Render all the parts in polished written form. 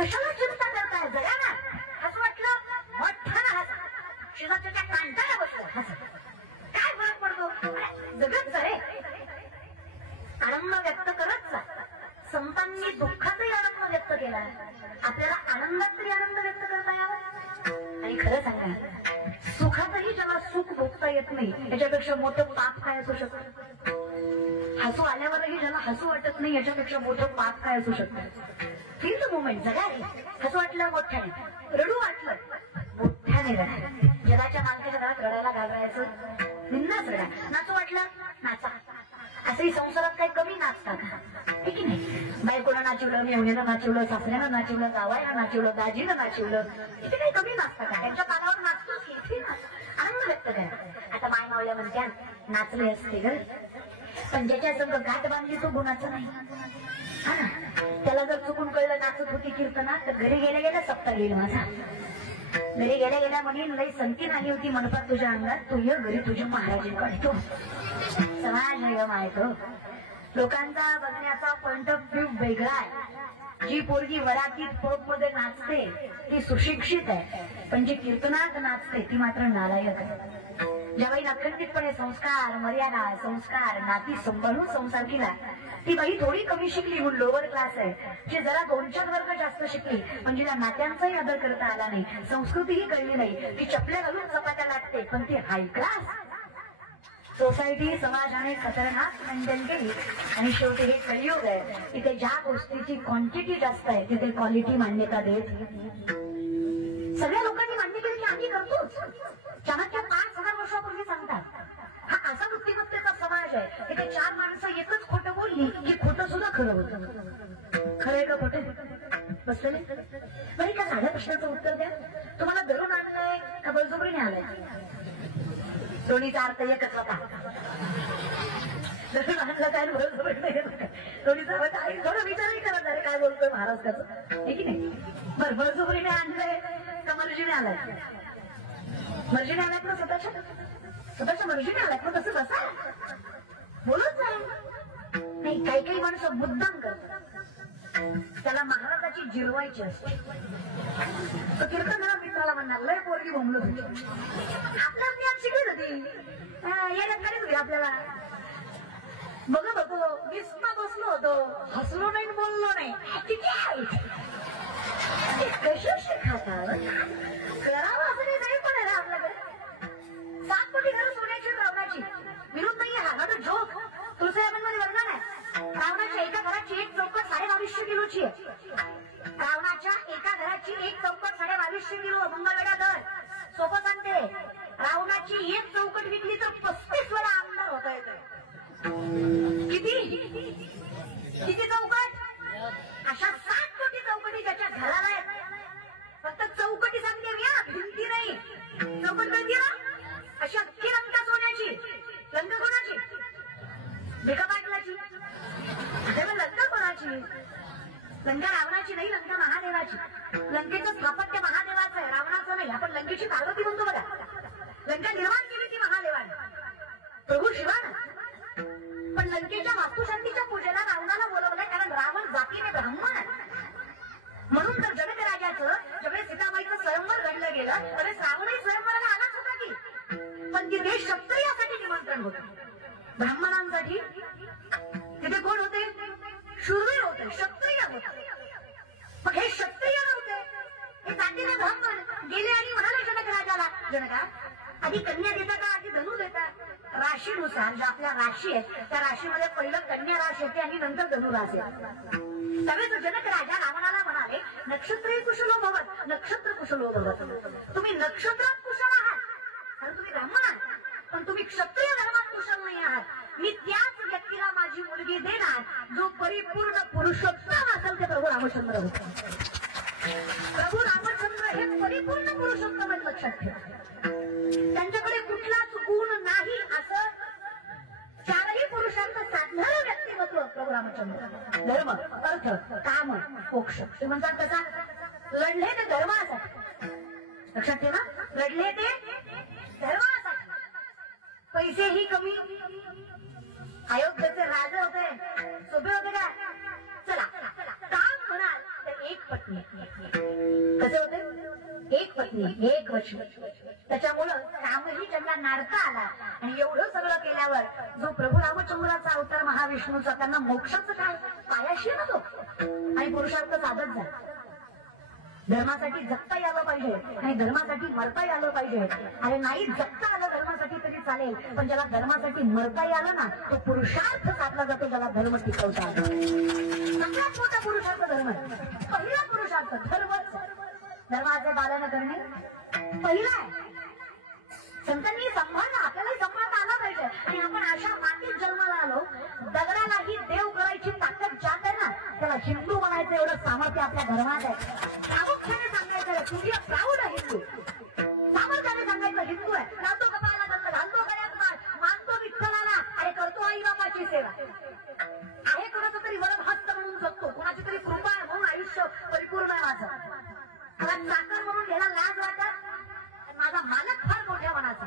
कशाला चिंता करताय, जगा ना. असं वाटलं मोठ्यानं हसा, शेजारच्या कांटाला बसतो हसा, काय फरक पडतो, जगत रे. आनंद व्यक्त करत जा. संतांनी दुःखातही आनंद व्यक्त केला, आपल्याला आनंदात तरी आनंद व्यक्त करता यावा. आणि खरं सांगा, सुखातही ज्याला सुख भोगता येत नाही याच्यापेक्षा मोठं पाप काय असू शकतं. हसू आल्यावरही ज्याला हसू वाटत नाही याच्यापेक्षा मोठं पाप काय असू शकतं. फील द मोमेंट, जगा रे. हसू वाटलं मोठ्याने, रडू वाटलं मोठ्याने रडा. जगाच्या मालकाच्या घरात रडायला घालवायचं, निन्नाच रडा. नाचू वाटलं नाचा. असंही संसारात काही कमी नाचता का, की नाही. बायकोला नाचवलं, मेवण्याला नाचवलं, सासऱ्याला नाचवलं, जावायला नाचवलं, दाजीला नाचवलं, इथे काही कमी नाचता का. त्यांच्या कानावर नाचतोच की, इथे आनंद व्यक्त करा. आता माय मावल्या म्हणत्या नाचले असते ग, पण ज्याच्या संग गाठ बांधली तो गुणाचा नाही. हा ना, त्याला जर चुकून कळलं नाचत होती कीर्तनात तर घरी गेल्या गेल्या सप्ताह येईल माझा. घरी गेल्या गेल्या म्हणेन लई संती नाही होती मनपात तुझ्या अंगात, तू ये घरी तुझ्या महाराजी काढतो. समाज नियम आहे तो. लोकांचा बघण्याचा पॉइंट ऑफ व्ह्यू वेगळा आहे. जी पोरगी वरातीत पब मध्ये नाचते ती सुशिक्षित आहे, पण जी कीर्तनात नाचते ती मात्र नालायक आहे. ज्यावेळी अखंडितपणे संस्कार, मर्यादा, संस्कार, नाती सांभाळून संसार केला ती बाई थोडी कमी शिकली म्हणून लोअर क्लास आहे. जी जरा 2-4 वर्ग जास्त शिकली पण जिला नात्यांचाही आदर करता आला नाही, संस्कृतीही कळली नाही, ती चपल्या घालून चपात्या लागते पण ती हाय क्लास. सोसायटी समाजाने खतरनाक मेंटेन केली आणि शेवटी हे कलियुग आहे. इथे ज्या गोष्टीची क्वांटिटी जास्त आहे तिथे क्वालिटी मान्यता देत. सगळ्या लोकांनी मान्य केली की आम्ही करतोच. चाणक्य 5000 वर्षापूर्वी सांगतात हा असा बुद्धिमत्तेचा समाज आहे. इथे 4 माणसं एकच खोटं बोलली की खोटं सुद्धा खरं होतं. खरंय का खोटं बसलेले. बरं का साध्या प्रश्नाचं उत्तर द्या. तुम्हाला धरून आणलंय का बळजबरीने आलंय. दोन्हीचा अर्थ एकच होता. धरून आणलं काय बळजबरी नाही. दोन्हीचा अर्थ आहे. थोडं विचारही करत अरे काय बोलतोय महाराष्ट्राचं, हे की नाही. बरं बळजबरीने आणलंय का मर्जीने आलाय. मर्जीने आलात ना, स्वतःच्या मर्जीने आलात ना, तसं बसा बोलत नाही. काही माणसं मुद्दाम करतात, त्याला महाराजाची जिरवायची असते. तो कीर्तनला मित्राला म्हणणार लय पोरगी बोंबलत होती, आपल्या ज्ञान शिकली होती याला करीत होती आपल्याला. बघतो विस्मा बसलो होतो, हसलो नाही बोललो नाही. कशा शिकायचं करावं असं नाही पण आहे आपल्याकडे. 7 कोटी घरं सोन्याची रावणाची विरोध नाही हा. हा तर जोक तुळसाहेबांमध्ये वर्णन आहे. रावणाच्या एका घराची एक चौकट 2250 किलोची आहे. रावणाच्या एका घराची एक चौकट 2250 किलो. मंगळवेढा दर सोपं सांगते. रावणाची एक चौकट विकली तर 35 वेळा आमदार होता येतं. किती चौकट. अशा 7 कोटी चौकटी ज्याच्या घराला आहेत. फक्त चौकटी सांगते मी, भिंती नाही. चौकट कळते ना, अशी अख्खी लंका सोन्याची. लंका कोणाची. भिका पाटलाची. लंका कोणाची. लंका रावणाची नाही, लंका महादेवाची. लंकेचं स्थापत्य महादेवाचं आहे, रावणाचं नाही. आपण लंकेची पार्वती म्हणतो बघा. लंका निर्माण केली ती महादेवाने, प्रभू शिवानं. पण लंकेच्या वास्तुशांतीच्या पूजेला रावणाला बोलवलंय कारण रावण जातीने ब्राह्मण आहे. म्हणून तर जनक राजाचं ज्यावेळेस सीताबाईचं स्वयंवर घडलं गेलं त्यावेळेस रावणही स्वयंवराला आलाच होता की. पण तिथे क्षत्रियासाठी निमंत्रण होतं, ब्राह्मणांसाठी. तिथे कोण होते. शूरवीर होते, क्षत्रिय होते. मग हे क्षत्रिय नव्हते, हे जातीने ब्राह्मण गेले आणि म्हणाले जनक राजाला, जनका आधी कन्या देता का आधी धनु देता. राशीनुसार ज्या आपल्या राशी आहेत त्या राशीमध्ये पहिलं कन्या राशी येते आणि नंतर धनुराश येते. त्यावेळेस जनक राजा रावणाला म्हणाले नक्षत्रे कुशलो भवत, नक्षत्र कुशलो भवत. तुम्ही नक्षत्रात कुशल आहात कारण तुम्ही ब्राह्मण आहात, पण तुम्ही क्षत्रिय धर्मात कुशल नाही आहात. मी त्याच व्यक्तीला माझी मुलगी देणार जो परिपूर्ण पुरुषोत्तम असेल ते प्रभू रामचंद्र होते. प्रभू रामचंद्र हे परिपूर्ण पुरुषोत्तम लक्षात ठेवा. त्यांच्याकडे कुठलाच गुण नाही असं 4ही पुरुषांचं साधणारं व्यक्तिमत्व प्रभू रामचंद्र. धर्म, अर्थ, काम, मोक्ष. ते म्हणतात कसा लढले ते धर्मासाठी. लक्षात ठेवा, लढले ते धर्मासाठी. पैसेही कमी. अयोध्येचे राजे होते, सोपे होते का. चला काम म्हणाल एक पत्नी. कसे होते? एक पत्नी एक वचन. त्याच्यामुळं कामही त्यांना नारता आला. आणि एवढं सगळं केल्यावर जो प्रभू रामचंद्राचा अवतार महाविष्णूचा त्यांना मोक्षाचं काय पायाशी ना तो. आणि पुरुषार्थ साधत झाला. धर्मासाठी जगता यायला पाहिजे आणि धर्मासाठी मरता यायला पाहिजे. अरे नाही जगता आलं धर्मासाठी तरी चालेल, पण ज्याला धर्मासाठी मरता आलं ना तो पुरुषार्थ साधला जातो, ज्याला धर्म टिकवता आला. सगळ्यात मोठा पुरुषार्थ धर्म. पहिला पुरुषार्थ धर्मच. धर्माचे पालन करणे पहिला आहे. संतांनी सांभाळलं, आपल्यालाही सांभाळता आला पाहिजे. आणि आपण अशा मातीत जन्माला आलो, दगडालाही देव करायची ताकद ज्यात आहे ना त्याला हिंदू बनायचं एवढं सामर्थ्य आपल्या धर्मात आहे. प्रामुख्याने सांगायचं तुझी प्राऊड हिंदू. सामर्थ्याने सांगायचं हिंदू आहे. लावतो कपाळाला गंध, घालतो गळ्यात माळ, मानतो विठ्ठलाला आणि करतो आई बापाची सेवा. आहे कोणाचं तरी वरद हस्त म्हणून जगतो, कोणाची तरी कृपा आहे म्हणून आयुष्य परिपूर्ण आहे माझं. मला चाकर म्हणून घ्यायला लाज वाटत. माझा मालक फार मोठ्या मनाचा.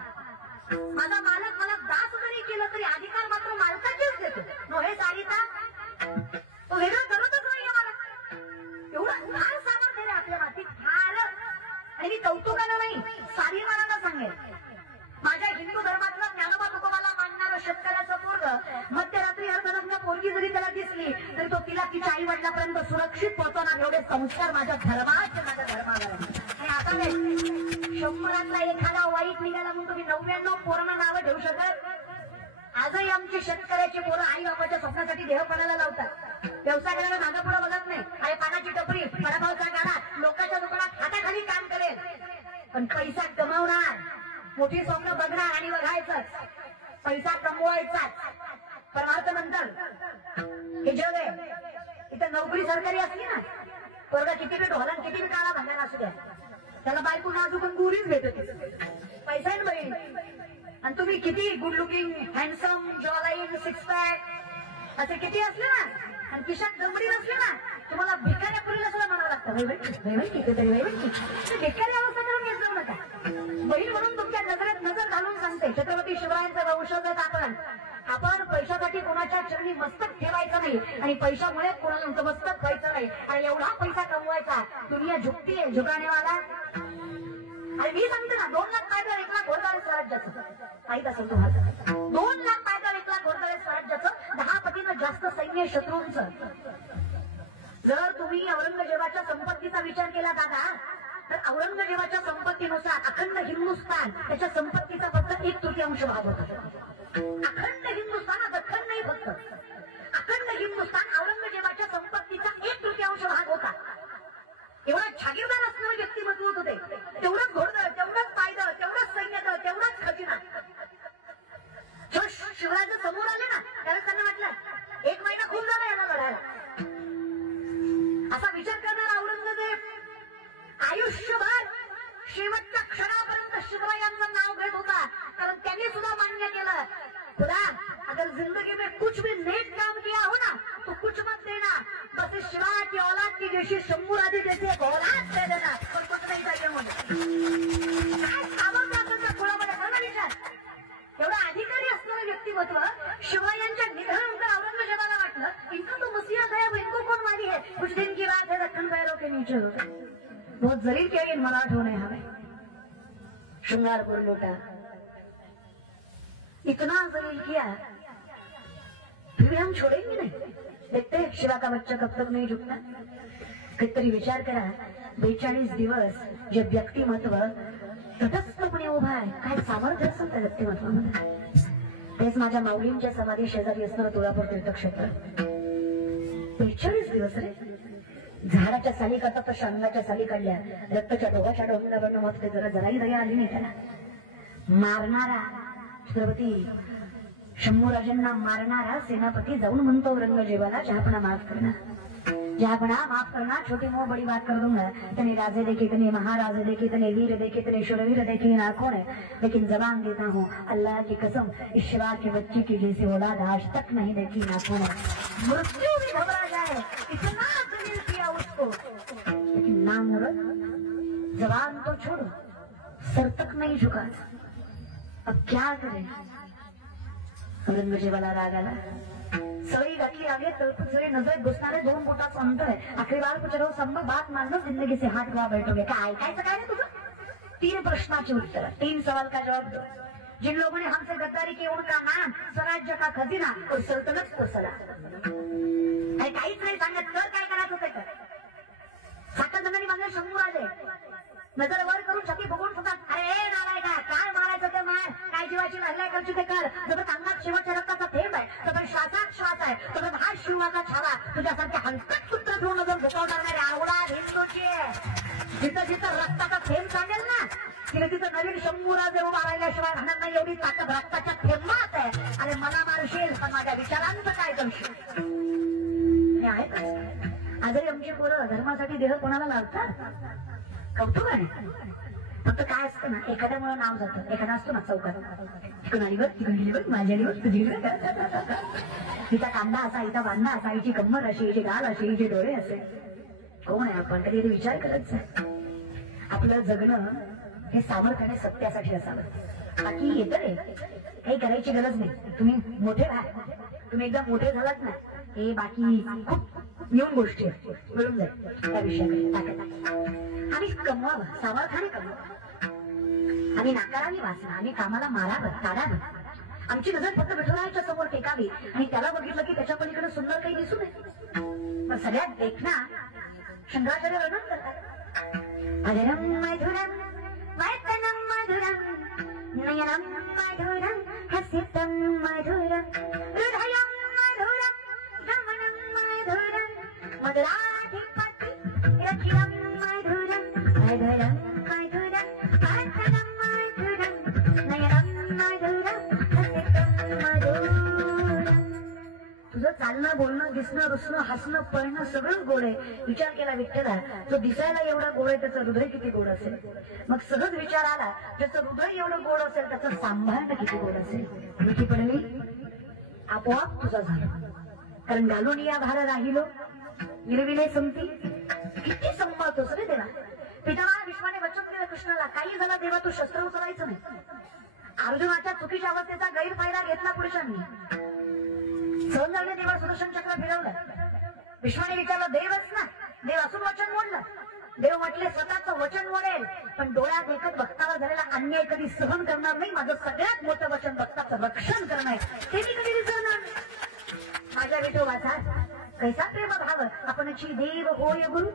माझा मालक मला दास जरी केलं तरी अधिकार मात्र मालकाचेच देतो. नो हे सारिता तो वेगळं करतच नाहीये मला. एवढं फार सामर्थ्य आहे आपल्या मातीत फार. आणि मी कौतुकाला नाही सारी मनाला सांगेल. माझ्या हिंदू धर्मातला ज्ञानोबा तुकोबाला मानणारं शेतकऱ्याचं पोरग मध्यरात्री अर्धनग्न पोरगी जरी त्याला दिसली तरी तो तिला तिच्या आई वडिलापर्यंत सुरक्षित पोहोचवणार एवढे संस्कार माझ्या धर्मात माझ्या धर्मावर. आणि आता नाही शंभरातला एखादा वाईट निघाला म्हणून तुम्ही 99 पोरांना नावं ठेवू शकत. आजही आमची शेतकऱ्याची पोरं आई बापाच्या स्वप्नासाठी देह पडायला लावतात. व्यवसाय करायला मागं पुढे बघत नाही. अरे पानाची टपरी वडापावचा गाडा लोकांच्या दुकानात हाताखाली काम करेल, पण पैसा कमावणार, मोठी स्वप्न बघणार आणि बघायचंच. पैसा कमवायचाच. परमार्थ नंतर हे जग आहे. इथं नोकरी सरकारी असली ना पोरगा किती बी ढोला किती बी काळा भांडण असू द्या त्याला बायको नाजूक गुरीच भेटते. पैसा आहे ना बहीण. आणि तुम्ही किती good looking handsome jawline six pack असे किती असले ना आणि खिशात दमडी नसले ना तुम्हाला भिकाऱ्या पुरीला सुद्धा म्हणावं लागतं कितीतरी भिकारी अवस्था करून येत जाऊ नका. बहीण म्हणून तुमच्या नजरेत नजर घालून सांगते छत्रपती शिवरायांचा वंशज आहेत आपण पैशासाठी कोणाच्या चरणी मस्तक ठेवायचं नाही आणि पैशामुळे कोणाला नतमस्तक व्हायचं नाही. आणि एवढा पैसा कमवायचा. दुनिया झुकती आहे झुकानेवाला. आणि मी सांगते ना 2 लाख पायदळ 1 लाख घोडदळ स्वराज्याचं माहित असेल तुम्हाला. 2 लाख पायदळ 1 लाख घोडदळ स्वराज्याचं 10 पटीनं जास्त सैन्य शत्रूंचं. जर तुम्ही औरंगजेबाच्या संपत्तीचा विचार केला दादा तर औरंगजेबाच्या संपत्तीनुसार अखंड हिंदुस्थान त्याच्या संपत्तीचा फक्त 1/3 भाग होता. अखंड हिंदुस्थान दख्खन नाही फक्त. अखंड हिंदुस्थान औरंगजेबाच्या संपत्तीचा 1/3 भाग होता. एवढा जागीरदार असणारं व्यक्तिमत्व होते. तेवढंच घोडदळ, तेवढंच पायदळ, तेवढंच सैन्यदळ, तेवढाच खजिना. जेव्हा शिवराज समोर आले ना त्यावेळेस त्यांना वाटलं 1 महिना खूप झाला याला लढायला. असा विचार करणारा औरंगजेब आयुष्यभर शेवटच्या क्षणापर्यंत शिवरायांचं नाव घेत होता. कारण त्यांनी सुद्धा मान्य केलं खुदा अगर जिंदगी में कुछ भी नेक काम किया हो ना तो कुछ मत देना, बस इस शिवा की औलाद की जैसी शंभूराजी जैसी एक औलाद दे देना. पण कुछ नाही चाहिए मुझे. काय सामर्थ्य असेल त्या कुळामध्ये खरं विचार. एवढा अधिकारी असणारं व्यक्तिमत्व शिवरायांच्या निधनानंतर औरंगजेबाला वाटलं इनका तो मसीहा गया इनको कौन मारी है. कुछ दिन की बात है दक्कन पैरों के नीचे हो बहुत जलील किया इन मराठों ने हमें. श्रृंगारपुर लूटा इतना जलील किया फिर भी हम छोड़ेंगे नहीं. देखते शिवा का बच्चा कब तक नहीं झुकता. काहीतरी विचार करा. 42 दिवस जे व्यक्तिमत्व तटस्थपणे उभा आहे. काय सामर्थ्य असेल त्या व्यक्तिमत्वामध्ये. तेच माझ्या माऊलींच्या समाधी शेजारी असणारं तुळापूर तीर्थक्षेत्र. 42 दिवस रे. झाडाच्या साली काढतात तशा अंगाच्या साली काढल्या. रक्ताच्या डोळ्याच्या डोंगरावरनं मग ते जराही दया आली नाही त्याला. मारणारा छत्रपती शंभूराजांना मारणारा सेनापती जाऊन म्हणतो औरंगजेबाला जहापना माफ करना, जहापना माफ करना, छोटी मोह बड़ी बात कर दूंगा. इतने राजे देखे, इतने महाराज देखे, इतने वीर देखे, इतने शूरवीर देखे इन आंखों ने, लेकिन जबान देता हूँ अल्लाह की कसम इस शिवा के बच्चे की जैसी औलाद आज तक नहीं देखी इन आंखों ने. मृत्यु भी घबरा जाए इतना दलील किया उसको, लेकिन नाम मुराद जबान तो छोड़ो सर तक नहीं झुका. अब क्या करें. औरंगजेबाला राग आला. सळी घातली आगे तळपूत सळी नजरेत घुसणारे 2 बोटाचं अंतर है। आखिरी बार कुछ रहो सब बात मान लो, जिंदगी से हाथ हुआ बैठोगे। क्या ऐकायचं काय रे तुझं? 3 प्रश्नाची उत्तर, 3 सवाल का जवाब दो। जिन लोगों ने हमसे गद्दारी की उनका नाम स्वराज्य का खजीना और सल्तनत को सला। अरे काहीच नाही सांगत, तर काय करायचं ते कर। 7 जणांनी मागले शंभूराजे नजर वर करून छाती फुगवून सांगतात, अरे नालाय काय मारायचं ते मार, काय जीवाची हल्ला करायची ते कर। जर अंगात शेवटच्या रक्ताचा थेंब आहे तर श्वासात श्वास आहे, तर हा शिवाचा छावा तुझ्यासारख्या हलकट सूत्र ठेवून जर झुकवणार नाही आवडा हिंदूची। जिथं जिथं रक्ताचा थेंब सांगेल ना तिने तिथं नवीन शंभूराजे उभा राहिल्याशिवाय राहणार नाही, एवढी ताकद रक्ताच्या थेंबात आहे। अरे मला मारशील पण माझ्या विचारांचं काय करशील? हे आहे का? आजही आमची पोरं धर्मासाठी देह कोणाला लावतात? कौतुक आहे। फक्त काय असतं ना, एखाद्यामुळे नाव जातं, एखादा असतो ना चौकात तिकडून आलीवर तिकडून गेलीवर माझ्या आलीवर तुझी तिचा कांदा असा, हिचा बांधा असा, हिची कम्मर अशी, हिची गाल अशी, हिचे डोळे असे। कोण आहे आपण? कधी विचार करायचा? आपलं जगणं हे सामर्थ्याने सत्यासाठी असावं, बाकी येतं रे काही करायची गरज नाही। तुम्ही मोठे राहा, तुम्ही एकदा मोठे झालात ना हे बाकी खूप येऊन गोष्टी मिळून जाईल त्या विषयाकडे। आम्ही कमवावं, सामर्थ्याने कमवावं, आम्ही नाकाराने वाचणं, आम्ही कामाला मारावं, ताडावं। आमची नजर फक्त विठुरायाच्या समोर टेकावी आणि त्याला बघितलं की त्याच्या पलीकडे सुंदर काही दिसू नये। पण सगळ्यात देखना शंकराचार्य वर्णन करतात, अजरम मधुरम वैतनम मधुरम नयनम मधुरम हसितम मधुरम हृदयम मधुरम गमनम मधुरम मधुराधिपति रचिरम मधुरम मधुरम मधुरम वैतनम मधुरम नयनम मधुरम हसितम मधुरम। तुझं चालणं, बोलणं, दिसणं, रुसणं, हसणं, पळणं सगळं गोड आहे। विचार केला विठ्ठला, जो दिसायला एवढा गोड आहे त्याचं हृदय किती गोड असेल? मग सहज विचार आला, ज्याचं हृदय एवढं गोड असेल त्याचं सांभाळणं किती गोड असेल? मिठी पडली आपोआप तुझा झाला, कारण घालून या भार राहिलो विरविले संगती। किती सांभाळतोस रे देवा? पितामहा भीष्माने वचन दिलं कृष्णाला, काही झाला देवा तू शस्त्र उचलायचं नाही। अर्जुनाच्या चुकीच्या अवस्थेचा गैरफायदा घेतला पुरुषांनी, सहन झाले देवा सुदर्शन चक्र फिरवलं। भीष्माने विचारलं देवच ना, देव असून वचन मोडलं? देव म्हटले स्वतःचं वचन मोडेल पण डोळ्यात एकच भक्ताला झालेला अन्याय कधी सहन करणार नाही। माझं सगळ्यात मोठं वचन भक्ताचं रक्षण करणं आहे, ते मी कधी विसरणार नाही। माझ्या विठोबाचा कैसा प्रेम भाव आपणची देव होय गुरु,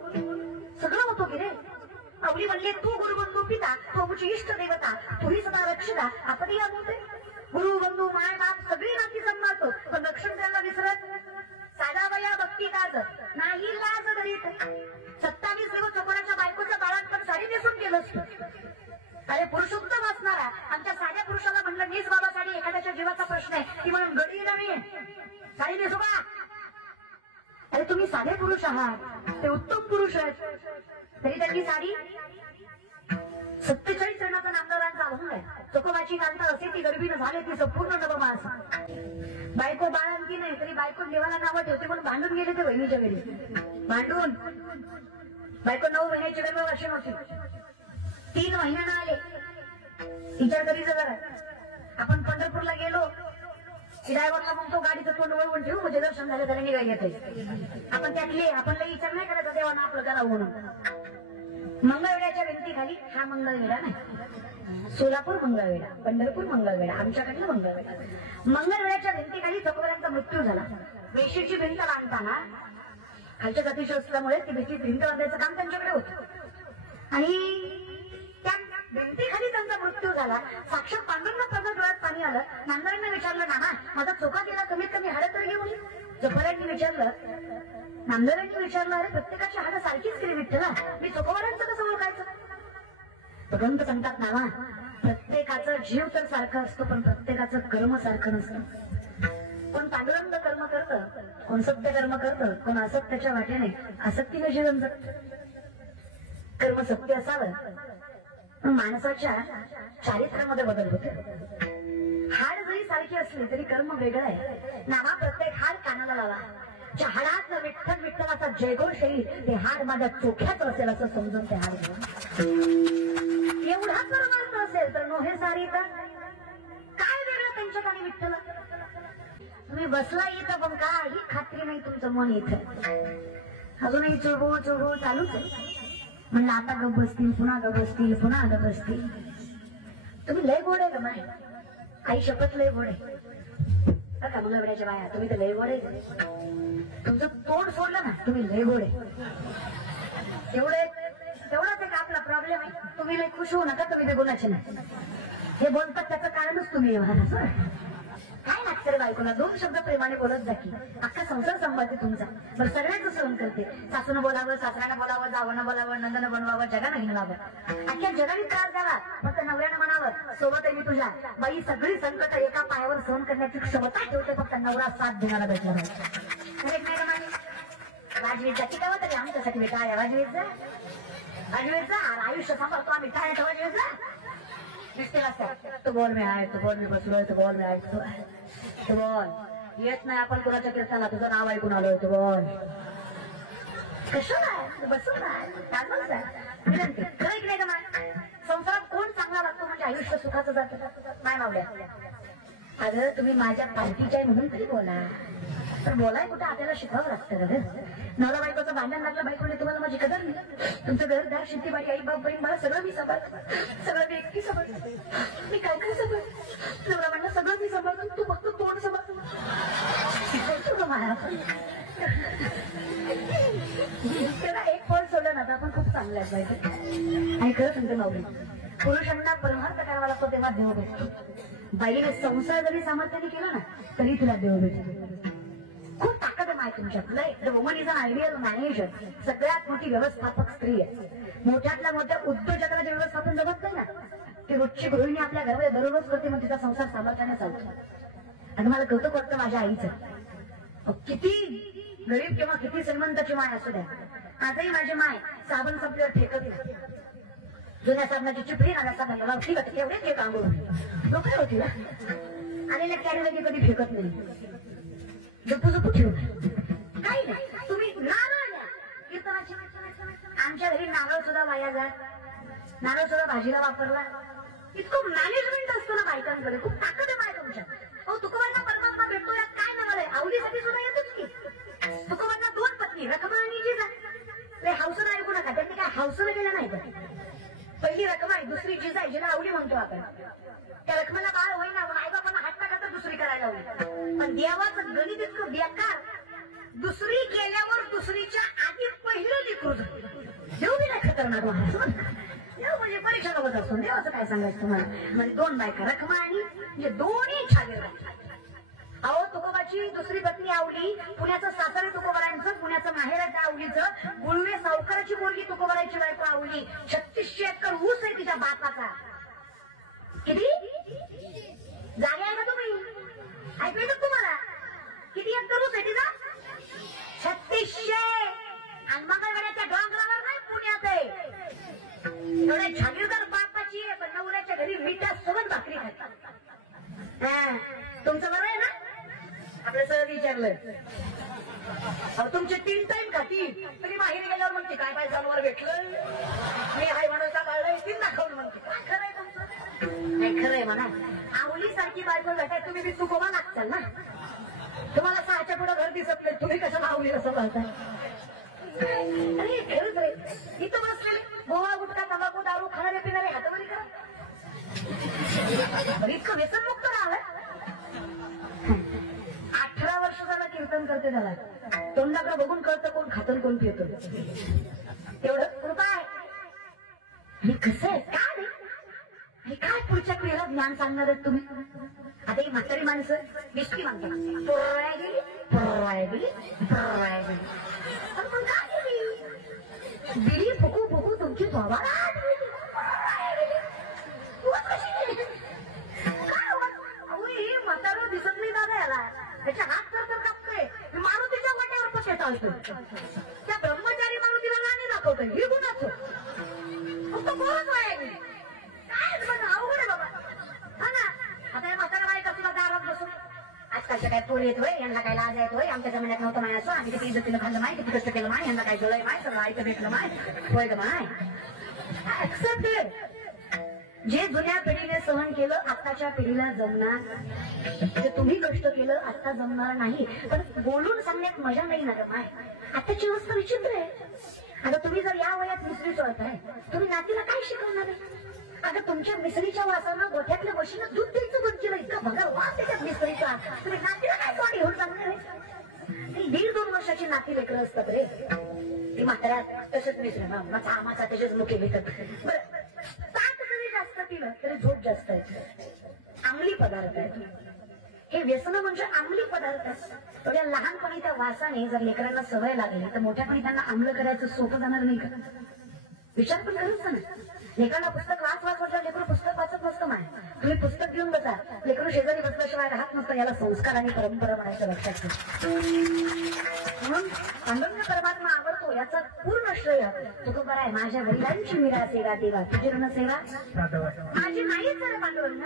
सगळं होतो की रे। अवली म्हणले तू गुरुबंधू पिता, तो आमची इष्ट देवता, तुही सदा रक्षिता आपण या बोलते। गुरु बंधू माय बाप सगळी नाती सांभाळतो पण रक्षण करायला विसरत। साधा वया भक्ती काज नाही लाज धरीत, 27 दिवस चकोराच्या बायकोचं बाळांपण साडी नेसून गेलं असतं। अरे पुरुषोत्तम असणारा आमच्या साध्या पुरुषाला म्हणलं नीस बाबा साडी, एखाद्याच्या जीवाचा प्रश्न आहे ती म्हणून गडी नव्हे साडी नेसू का? अरे तुम्ही साधे पुरुष आहात, ते उत्तम पुरुष आहेत, तरी त्यांनी साडी 47 जणांचा नामदारांचा अभंग आहे। चकोबाची कांता असे ती गर्भीन झाले ती संपूर्ण नवमास। बायको बाळांती नाही तरी बायको देवाला नावं ठेवते म्हणून भांडून गेले ते बहिणीच्या घरी, भांडून बायको 9 महिन्याची गर्भ वर्ष नव्हती, 3 महिन्यानं आले तिच्या घरी जवळ। आपण पंढरपूरला गेलो, ड्रायव्हरला म्हणतो गाडीचं तोंड वळवून ठेवू म्हणजे दर्शन झालं त्याला निघा येते। आपण त्यातले आपणला विचार नाही करायचा देवानं आपलं करावं म्हणून। मंगळवेढ्याच्या भिंतीखाली, हा मंगळवेढा नाही, सोलापूर मंगळवेढा, पंढरपूर मंगळवेढा, आमच्याकडलं मंगळवेढा। मंगळवेढ्याच्या भिंतीखाली चकोरांचा मृत्यू झाला। वेशीची भिंत बांधताना खालच्या जातीची असल्यामुळे ती भिंत बांधायचं काम त्यांच्याकडे होतं आणि त्या भिंतीखाली त्यांचा मृत्यू झाला। साक्षात पांडुरंग प्रभू डोळ्यात पाणी आलं। नांदरांनी विचारलं नाना माझा चोका गेला, कमीत कमी हाडं तर घेऊन। जफरांनी विचारलं, नांदरांनी विचारलं अरे प्रत्येकाची हाडं सारखीच केली विठ्ठला, मी चोखवारांचं कसं ओळखायचं? भगवंत सांगतात नावा, प्रत्येकाचं जीव तर सारखं असतो पण प्रत्येकाचं कर्म सारखं नसतं। कोण पांडुरंग कर्म करतं, कोण सत्य कर्म करतं, कोण असत्याच्या वाटेने आसक्तीने जीवन जगतं। कर्म सत्य असावं पण माणसाच्या चारित्र्यामध्ये बदल होते। हाड जरी सारखी असली तरी कर्म वेगळं आहे। नावा प्रत्येक हाड कानाला लावा, ज्या हाडात विठ्ठल विठ्ठलाचा जयघोष येईल ते हाड माझ्या चोख्याचं असेल असं समजून ते हाड एवढा कर्मार्थ असेल तर नोहे सारी तर काय वेगळं त्यांच्यात आणि विठ्ठल? तुम्ही बसला इथं पण काही खात्री नाही तुमचं मन इथं अजूनही चुळबुळ चुळबुळ चालूच आहे. म्हणलं आता गप बसतील पुन्हा गप बसतील पुन्हा गप बसतील. तुम्ही लय गोड आहे का माय आई शपथ लय गोड आहे का मुलावड्याच्या बाया तुम्ही तर लय गोड आहे. तुमचं तोंड सोडलं ना तुम्ही लय गोड आहे. तेवढाच एक आपला प्रॉब्लेम आहे. तुम्ही लय खुश होऊ नका तुम्ही ते गुणाचे नाही हे बोलतात त्याचं कारणच तुम्ही काय लागतं रे बायकोला 2 शब्द प्रेमाने बोलत जा की अख्खा संसार सांभाळते तुमचा. बरं सगळ्यांचं सहन करते. सासूनं बोलावं सासऱ्यानं बोलावं जावनं बोलावं नंदनं बनवावं जगानं हिंडवावं अख्ख्या जगाने त्रास द्यावा फक्त नवऱ्यानं म्हणावं सोबत आहे मी तुझ्या बाई सगळी संकट एका पायावर सहन करण्याची क्षमता ठेवते फक्त नवरा साथ देण्याला भेटला नाही. राजवीरचा टिकावं तरी आमच्यासाठी बेटा आहे राजवीरचा आयुष्य सांभाळतो आम्ही काय राजवीरचा तो बोल मी आहे तो बोल मी बसलोय तो बोल मी ऐकतो तो बोल येत नाही आपण कोणाच्या कीर्तनाला तुझं नाव ऐकून आलोय तो बोल कसं बसून विनंती खरं नाही का संसारात कोण चांगला लागतो म्हणजे आयुष्य सुखाचं जातं नाही मावल्या. अगं तुम्ही माझ्या पार्टीच्या म्हणून तरी बोला तर बोलाय कुठं आपल्याला शिकावं लागतं ग. नवरा बायकोचं भांडण लागलं बायको म्हणजे तुम्हाला माझी कदर नाही. तुमचं घरदार शेती बाई आई बाप बहीण मला सगळं मी सांभाळ सगळं मी एकटी सांभाळ मी काय काय सांभाळ नवरा म्हणणं सगळं मी सांभाळतो तू फक्त तोंड सांभाळतो त्याला एक फळ सोडलं ना तर आपण खूप चांगलं आहे पाहिजे. आणि खरं सांगते माऊली पुरुषांना परमार्थ करावा लागतो तेव्हा देव भेटतो. बाईने संसार जरी सामर्थ्याने केला ना तरी तुला देव भेटतो. खूप ताकद आहे तुमच्यात. Woman is an ideal manager. सगळ्यात मोठी व्यवस्थापक स्त्री आहे. मोठ्यातल्या मोठ्या उद्योजकाला जे व्यवस्थापन जमत नाही ना ती रोजची गृहिणी आपल्या घरामध्ये दररोज करते मग तिचा संसार सामर्थ्याने चालतो. आणि मला कौतुक वाटतं माझ्या आईचं. किती गरीब किंवा किती श्रीमंताची माय असू द्या आजही माझी माय साबण संपल्यावर फेकत नाही. जुन्या साबणाची चिपडी आला साबणाला ठीक आहे एवढे फेक आंघोळ लोक होती आणि कॅरीमध्ये कधी फेकत नाही. झोपू ठेवू काही नाही. तुम्ही नारळ द्या कीर्तनाची. आमच्या घरी नारळ सुद्धा वाया जात नारळ सुद्धा भाजीला वापरला. इतकं मॅनेजमेंट असतो ना बायकांकडे. खूप ताकद आहे बाय तुमच्या. हो तुकोबांना परमात्मा भेटतो यात काय नाव आहे. आवडीसाठी सुद्धा येतोच की. तुकोबांना 2 पत्नी रखमा आणि जिजा. हौसनं ऐकू नका त्यांनी काय हौसनं गेलं नाही तर. पहिली रखमा आहे दुसरी जिजा आहे जिला आवडी म्हणतो आपण. त्या रखमाला बाळ होईना आई बापांना हात टाकत दुसरी करायला हवी. पण देवाचं गणित इतकं बेकार. दुसरी केल्यावर दुसरीच्या आधी पहिलं लिखू देव बी नाही खतरनाक देव म्हणजे परीक्षा बघत असतो. देवाचं काय सांगायचं तुम्हाला. म्हणजे 2 बायका रखमा आणि म्हणजे दोन्ही छागेर. अहो तुकोबाची दुसरी पत्नी आवली. पुण्याचं सासरे तुकोबारांचं पुण्याचं माहेराच्या आवलीचं गुळवे सावकाराची मुलगी तुकोबाराची बायको आवली. 3600 एकर ऊस आहे तिच्या बापाचा. किती जागे आहे का तुम्ही ऐकलं तुम्हाला किती एकर ऊस आहे तिचा 3600. आणि मंगळवाड्याच्या डोंगरावर नाही पुण्यात आहे. एवढ्या जागीरदार बापाची आहे पण नवऱ्याच्या घरी मिठ्या सोबत भाकरी खातात. तुमचं बरं आहे ना आपलं सहज विचारलं. तुमचे 3 टाइम खाती तरी बाहेर गेल्यावर म्हणते काय काय जनावर भेटलं मी हाय म्हणून काढलंय 3 दाखवलं म्हणते. काय खरंय तुमचं नाही खरंय म्हणा. आवली सारखी बायको भेटाय तुम्ही बी तुकोबा लागताल ना. तुम्हाला 6च्या पुढे घर दिसत नाही तुम्ही कशाला आवली असं पाहताय. अरे खरंच रे इथं बसलेले गोवा गुटखा तंबाखू दारू खाणारे पिणारे हातावरी करा. इतकं व्यसनमुक्त राहिलं. 18 वर्ष झाला कीर्तन करते त्याला. तोंडाकडे बघून कळतं कोण खातं कोण पितो. एवढं कृपा आहे. हे कसं आहे काय हे काय पुढच्या पिढीला ज्ञान सांगणार आहेत तुम्ही. आता ही म्हातारी माणसं बिस्की म्हणतात पोरवाया गेली पोरवाया गेली पोरवाया गेली. पण काय गेली बिडी फुकू फुकू तुमची बाबा म्हातारा दिसत नाही दादा याला. त्याचे हात तर कापतोय मारुतीच्या वाट्यावर पक्के चालतो. त्या ब्रह्मचारी मारुतीला नाणी दाखवतोय हे गुणाचं फक्त पोरच वाया गेली. काय अवघड आहे बाबा हा ना. आता म्हातारा बायका तुला दारात बसून आजकालच्या काय पोळी येतोय यांना काय लाज येतोय आमच्या जमिन्यात नव्हतं माय असं आम्ही किती इज्जतीनं खाल्लं माय किती कष्ट केलं माय यांना काय जळय माय सगळं ऐकं भेटलं माय होय ग माय. ऍक्सेप्टेड जे जुन्या पिढीने सहन केलं आताच्या पिढीला जमणार, जे तुम्ही कष्ट केलं आता जमणार नाही. पण बोलून सांगण्यात मजा नाही ना माय. आताची अवस्था विचित्र आहे. आता तुम्ही जर या वयात मिसरी चोळताय, तुम्ही नातीला काय शिकवणार आहे? आता तुमच्या मिसरीच्या वासानं गोठ्यातल्या म्हशीनं दूध द्यायचं बंद केलं, इतका भगर वास त्याच्यात मिसरीचा, तुम्ही नातीला काय तोंड घेऊन सांगणार आहे? 1.5-2 वर्षाची नाती लेकरं असतात रे. ती म्हातारा तसंच मिसळ मासा तसेच मुखे भेटत. बरं ताट जरी जास्त पिलं तरी झोप जास्त आहे. अंमली पदार्थ आहे हे. व्यसन म्हणजे अंमली पदार्थ आहे. एवढ्या लहानपणी त्या वासाने जर लेकरांना सवय लागली तर मोठ्यापणी त्यांना अंमल करायचं सोपं जाणार नाही का? विचार पण करायचं ना. लेकरांना पुस्तक वाच म्हटलं लेकरू पुस्तक वाचत नसतं माय. तुम्ही पुस्तक घेऊन बसा, लेकरू शेजारी बसल्याशिवाय राहत नसतं. याला संस्कार आणि परंपरा म्हणायचं लक्षात ठेव. म्हणून अनन्य परमात्मा आवडतो याचा पूर्ण श्रेय तुकोबा आहे. माझ्या वडिलांची मीरा सेवा देवा तुझी ऋण सेवा माझी नाहीच आहे पांडुरंग.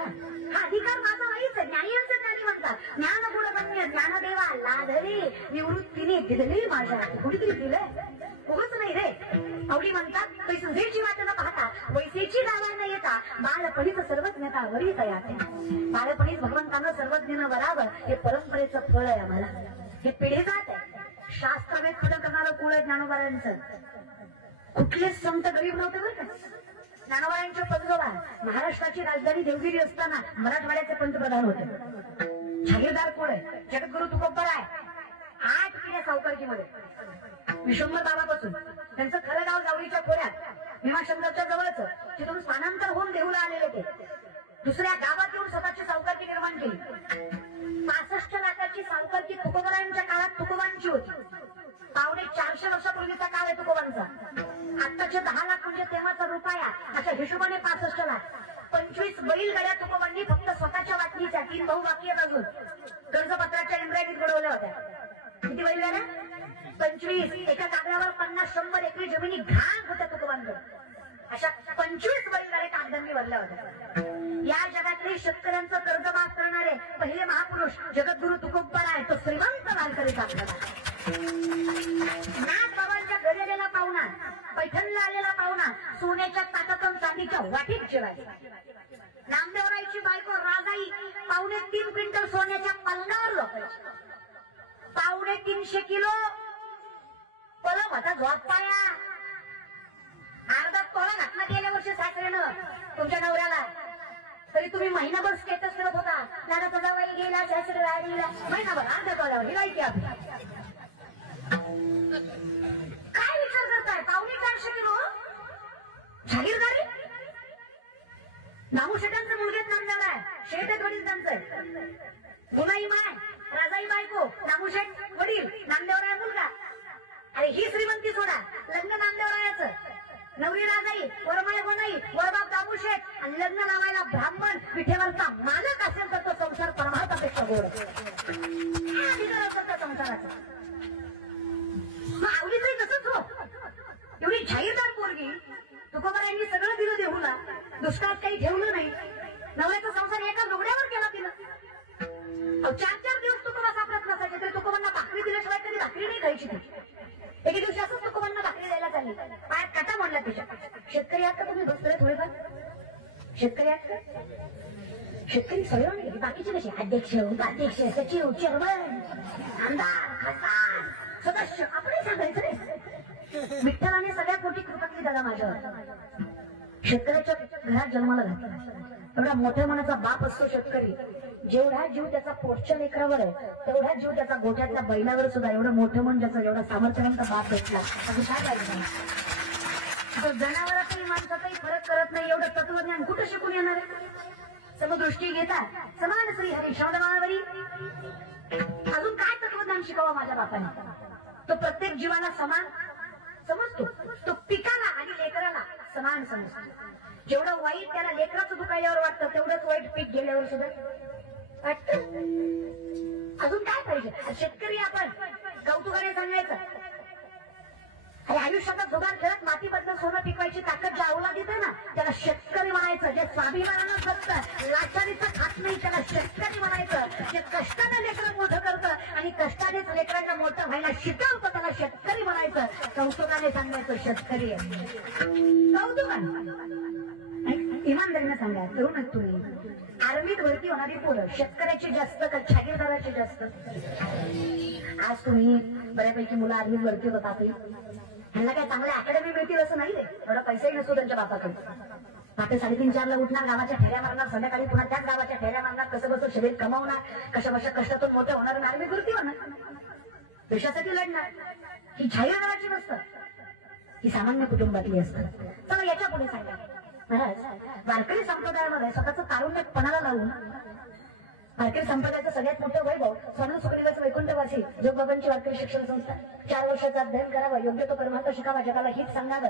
हा अधिकार माझा नाहीच आहे. ज्ञानीयांचं ज्ञानी म्हणतात ज्ञान गुणगण्य ज्ञानदेवा लाधली निवृत्तीने दिली माझ्या. कुठेतरी दिलंय उगच नाही रे. आवडी म्हणतात पैसेची वाट न पाहता वैसेची गावा न येता बालपणीच सर्वज्ञता वरी तयार. बालपणीच भगवंतानं सर्वज्ञानं वरावं हे परंपरेचं फळ आहे आम्हाला. हे पिढी जात आहे. शास्त्रावेद खडं करणारं कुळ आहे ज्ञानोबारांचं. कुठलेच संत गरीब नव्हते बरं का. ज्ञानोबारांचे पंजोबा महाराष्ट्राची राजधानी देवगिरी असताना मराठवाड्याचे पंतप्रधान होते. जागीरदार कुळ आहे. जगद्गुरु तुकोबा आहे. 8 पिढ्या सावकारकीमध्ये विश्वंभर बाबापासून त्यांचं खरं गाव जावळीच्या खोऱ्यात भीमाशंकरच्या जवळच. तिथून स्थानांतर होऊन देहूला आलेले ते. दुसऱ्या गावात येऊन स्वतःची सावकारकी निर्माण केली. 65 लाखाची सावकारकी तुकोबारांच्या काळात तुकोबांची होती. पावणे 400 वर्षापूर्वीचा काळ आहे तुकोबांचा. आत्ताचे 10 लाख म्हणजे तेव्हाचा रुपया. अशा हिशोबाने 65 लाख. 25 बैलगाड्या तुकोबांनी फक्त स्वतःच्या वाटणीच्या. 3 भाऊ बाकी आहेत अजून. कर्जपत्राच्या इंद्रायतीत घडवल्या होत्या. किती बैलगाड्या? 25. एका कागदावर 50-100 एकरी जमिनी घाण होत्या तुकोबांकडे. अशा 25 बैलगाड्या कागदांनी भरल्या होत्या. या जगातले शेतकऱ्यांचं कर्ज माफ करणारे पहिले महापुरुष जगद्गुरु तुकोबा आहे. तो श्रीमंत वारकरी आपल्याला. नाथ बाबांच्या घरी आलेला पाहुणा, पैठणला आलेला पाहुणा सोन्याच्या ताटातून चांदीच्या वाटीत जेवायचा. नामदेवरायची बायको राजाई 2.5 क्विंटल सोन्याच्या पलंगावर झोपायची. 350 किलो पलंग होता झोपाया. अर्धा तोळा घातला गेल्या वर्षी सासऱ्यानं तुमच्या नवऱ्याला. तरी तुम्ही महिनाभर स्टेटस करत होता लाडाचा जावई गेला सासरे वारीला. महिनाभर अर्धा तोळ्यावर ही लायकी आपली. काय विचार करताय? 450 किलो जागीरदारी. नामू शेटांचं मुलगेच नामदार आहे. शेट आहेत वडील त्यांचं. गुणाई माय राजाई बायको नामू शेट वडील नामदेवराय मुलगा. अरे ही श्रीमंती सोडा. लग्न नामदेवरायाचं. नवरी राजाई वरमाय गुणाई वरबाप दामू शेठ आणि लग्न लावायला ब्राह्मण विठेवरचा मालक असेल तर तो संसार परमार्थापेक्षा गोड. अधिकार असतो त्या संसाराचा. आवडीचंही तसंच हो. एवढी जाहीरदार पोरगी तुकोबारांनी सगळं दिलं देऊला. दुष्काळात काही ठेवलं नाही. नवऱ्याचा संसार एका लुगड्यावर केला तिनं. 4-4 दिवस तुकोबा सापडत नसायचे तरी तुकोबांना भाकरी दिल्याशिवाय कधी भाकरी नाही खायची ती. एके दिवशी असंच तुकोबांना भाकरी द्यायला चालली. पायात काटा मोडला तिच्या. शेतकरी आहात का तुम्ही? बसतोय थोडेफार शेतकरी आहात का? शेतकरी सगळं नाही. बाकीचे कसे अध्यक्ष उपाध्यक्ष सचिव चेअरमन आमदार खासदार सदस्य आपण सांगायचं रे. विठ्ठलाने सगळ्यात मोठी कृपा केली दादा माझ्यावर. शेतकऱ्याच्या घरात जन्माला घातला. एवढा मोठ्या मनाचा बाप असतो शेतकरी. जेवढा जीव त्याचा पोटच्या लेकरावर आहे तेवढा जीव त्याचा गोठ्यातल्या बैलावर सुद्धा. एवढं मोठं मन त्याचा एवढा सामर्थ्यवंत बाप भेटला. असं काय पाहिजे? जनावरातही माणसाचाही फरक करत नाही. एवढं तत्वज्ञान कुठं शिकून येणार आहे? समदृष्टी घेता समान श्री हरी शब्दमावरी. अजून काय तत्वज्ञान शिकावं माझ्या बापाने? तो प्रत्येक जीवाला समान समजतो. तो पिकाला आणि लेकराला समान समजतो. जेवढं वाईट त्याला लेकराचं दुखायल्यावर वाटतं तेवढंच वाईट पीक गेल्यावर सुद्धा वाटतं. अजून काय पाहिजे? शेतकरी आपण कौतुकाने सांगायचं. अरे आयुष्याचा जुगार खेळत मातीबद्दल सोनं पिकवायची ताकद ज्या अवलादीत आहे ना त्याला शेतकरी म्हणायचं. जे स्वाभिमानानं जगतं लाचारीचं खात नाही त्याला शेतकरी म्हणायचं. जे कष्टाने लेकरं मोठं करतं आणि कष्टानेच लेकरांना मोठं व्हायला शिकवतं त्याला शेतकरी म्हणायचं. कौतुकाने सांगायचं शेतकरी आहे. कौतुकाने इमानदारीने सांगा, तरुण आहेत तुम्ही, आर्मीत भरती होणारी पोरं शेतकऱ्याची जास्त का छागीरदाराची जास्त? आज तुम्ही बऱ्यापैकी मुलं आर्मीत भरती होतात, ह्यांना काय चांगल्या अकॅडमी मिळतील असं नाही रे. एवढा पैसाही नसतो त्यांच्या बापाकडे. पहाटे 3:30-4ला उठणार, गावाच्या फेऱ्या मारणार, संध्याकाळी पुन्हा त्याच गावाच्या फेऱ्या मारणार, कसं कसं शरीर कमावणार, कशा कष्टातून मोठे होणार आणि आर्मी भरती होणार, देशासाठी लढणार. ही छागीरदाराची नसतं, ही सामान्य कुटुंबातली असतात. चला याच्या पुढे सांगा महाराज, वारकरी संप्रदायामध्ये स्वतःचं तारुण्य पणाला लावून वारकरी संप्रदायाचं सगळ्यात मोठं वैभव स्वामी सुखदेवाचं वैकुंठवासी जोगबाबांची वारकरी शिक्षण संस्था. 4 वर्षाचं अध्ययन करावं, योग्य तो परमार्थ शिकावा, जगाला हित सांगावं.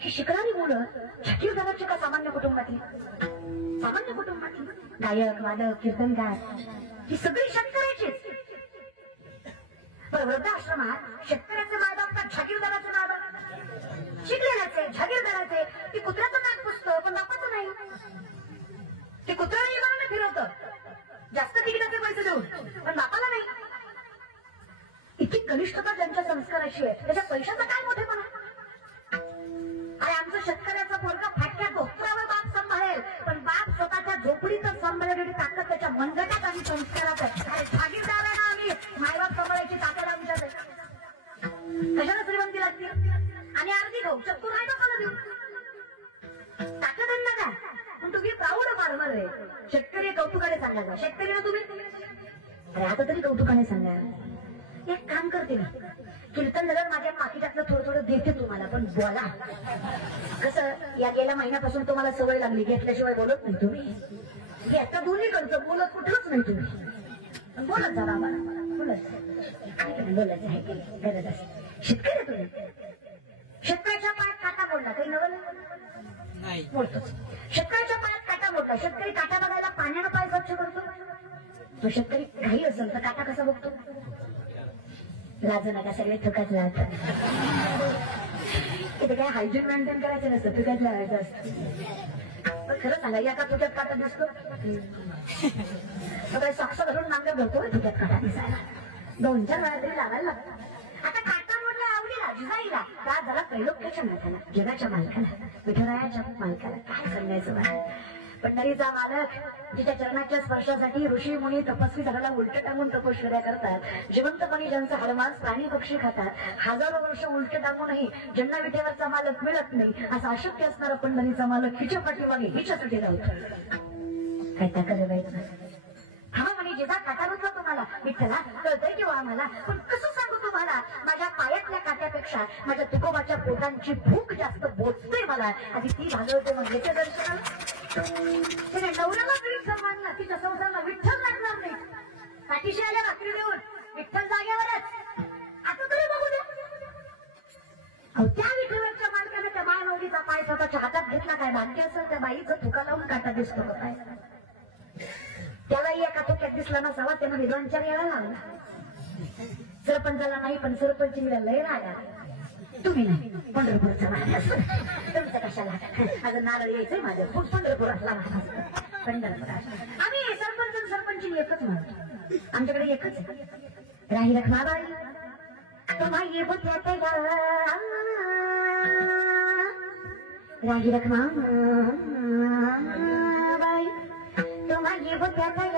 ही शिकणारी मुलं छागीरदाराची का सामान्य कुटुंबातली? सामान्य कुटुंबातली. गायक, वादक, कीर्तनकार ही सगळी शेतकऱ्याचीच. पण वृद्धाश्रमात शेतकऱ्याचे मायबाप का छागीरदाराचे मायबाप? शिकलेल्याचे, छागीरदाराचे. ती कुत्र्याचं नाक पुसतं पण बापाचं नाही. ते कुत्र्याला इमानाने फिरवतं जास्त तिकिटाचे पैसे देऊन, पण बापाला नाही. इतकी कनिष्ठता त्यांच्या संस्काराची आहे, त्याच्या पैशाचा काय मोठेपणा? आणि आमचं शेतकऱ्याचा पोरगा फाटक्या धोत्रावर बाप सांभाळेल, पण बाप स्वतःच्या झोपडीतच सांभाळण्याची ताकद त्याच्या मनगटात आणि संस्कारात आहे. अरे छागीरदारांना आम्ही मायबाप सांभाळायची ताकद आमच्यात आहे. कशाला श्रीमंती लागते? आणि अर्धी भाऊ चक्कू नाही बापाला देऊ, ताकद आहे का? पण तुम्ही प्राऊड फार्मर आहे. शेतकरी कौतुकाने सांगा, शेतकरी ना तुम्ही. अरे आता तरी कौतुकाने सांगा. एक काम करते मी, कीर्तन झालं माझ्या पाकिटातलं थोडं थोडं देते तुम्हाला, पण बोला. कसं या गेल्या महिन्यापासून तुम्हाला सवय लागली, घेतल्याशिवाय बोलत नाही तुम्ही. हे आता दोन्ही करतो, बोलत कुठलंच नाही तुम्ही. बोलत जा बाबा, बोलत आहे की गरज असते. शेतकरी तुम्ही, शेतकऱ्याच्या पायात काटा मोडला काही नवल नाही बोलतोच. शेतकऱ्याच्या पायात काटा मोडला, शेतकरी काटा बघायला पाण्यानं पाय स्वच्छ करतो. तो शेतकरी काही असेल तर काटा कसा बघतो? लाज नका, सगळे थुकाच लावतात. इथे काय हायजीन मेंटेन करायचं नसतं, थुकाच लावायचं असतं. खरं सांगा, या का तुझ्यात काटा दिसतो? सगळे सॉक्स घालून नांगर धरतो तुझ्यात काटा दिसायला. 2-4 वेळा तरी लावायला लागतो. आता काटा मोडला आवडीला, जिजाईला का झाला? त्रैलोक्याच्या मालकाला, जगाच्या मालकाला, विठुरायाच्या मालकाला काय सांगायचं बा? पंढरीचा मालक जिच्या चरणाच्या स्पर्शासाठी ऋषी मुनी तपस्वी झाडाला उलट टांगून तपश्चर्या करतात. जिवंतपणी ज्यांचा हाडमास प्राणी पक्षी खातात. 1000 वर्ष उलट टांगूनही ज्यांना विठेवरचा मालक मिळत नाही, असा अशक्य असणारा पंढरीचा मालक हिच्या पाठीमागे हिच्यासाठी राहतो. काय ताकद आहे? हा म्हणे जिजा काटा बसला तुम्हाला, विठ्ठला कळतंय किंवा आम्हाला, पण कसं सांगू तुम्हाला? माझ्या पायातल्या काट्यापेक्षा माझ्या तुकोबाच्या पोटांची भूक जास्त बोचते मला. आधी ती भागवते मग येते दर्शनाला. तिने नवऱ्याला विठ्ठल मानला, तिच्या संसाराला विठ्ठल लागणार नाही. पाठीशी आल्या रात्री देऊन विठ्ठल जाग्यावरच. आता तरी बघू दे. त्या विठ्ठलाच्या मालकाने त्या मायनवरीचा पाय स्वतःच्या हातात घेतला. काय भाग्य असेल त्या बाईचं तुका लावून काटा दिसतो का काय? त्यालाही एका थोक्यात दिसला नसावा, त्यामध्ये 2-4 वेळा लागला. सरपंचाला नाही, पण सरपंचीला लय रागा. तुम्ही नाही, पंढरपूरचा माणूस तुमचं कशाला? अगं नारळ यायचंय माझं, पंढरपुरातला माणूस. पंढरपुरात आम्ही सरपंची एकच म्हणतो, आमच्याकडे एकच आहे. राही रखमाबाई तुम्हा ये बुद्ध्याचे राही रखमा बाई तुम्हा ये बुद्ध्याचे